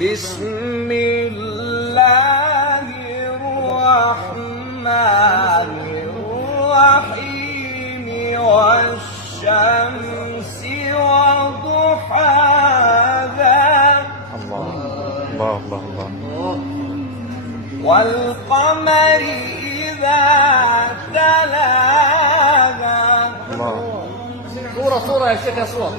بسم الله الرحمن الرحيم والشمس وضحاها الله والقمر إذا تلاها صورة يا شيخ، يا صور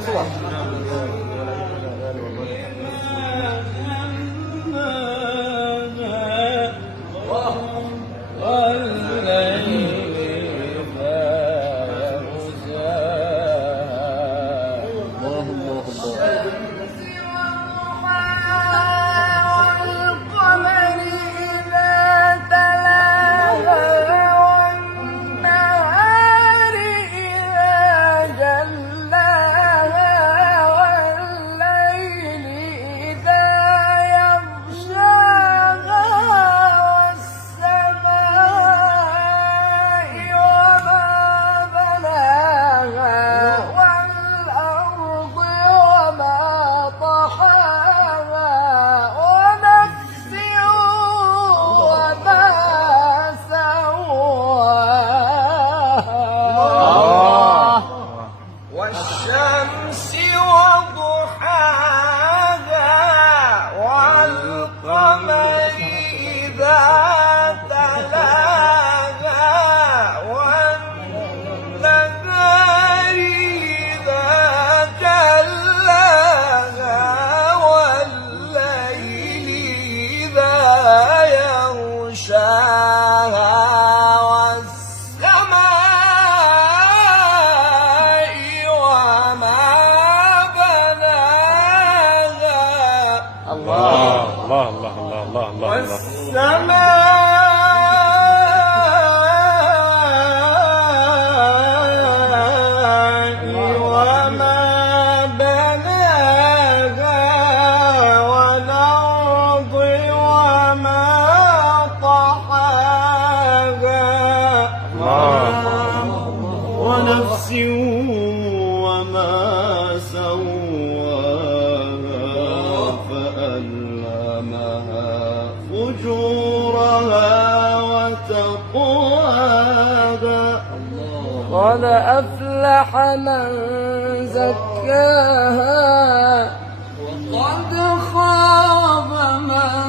والشمس وضحاها والقمر إذا تلاها والنهار إذا جلاها والليل إذا يغشاها والسماء وما بناها والأرض وما طحاها ونفس وما سواها فألهمها فجورها وتقواها قد أفلح من زكاها وقد خاب من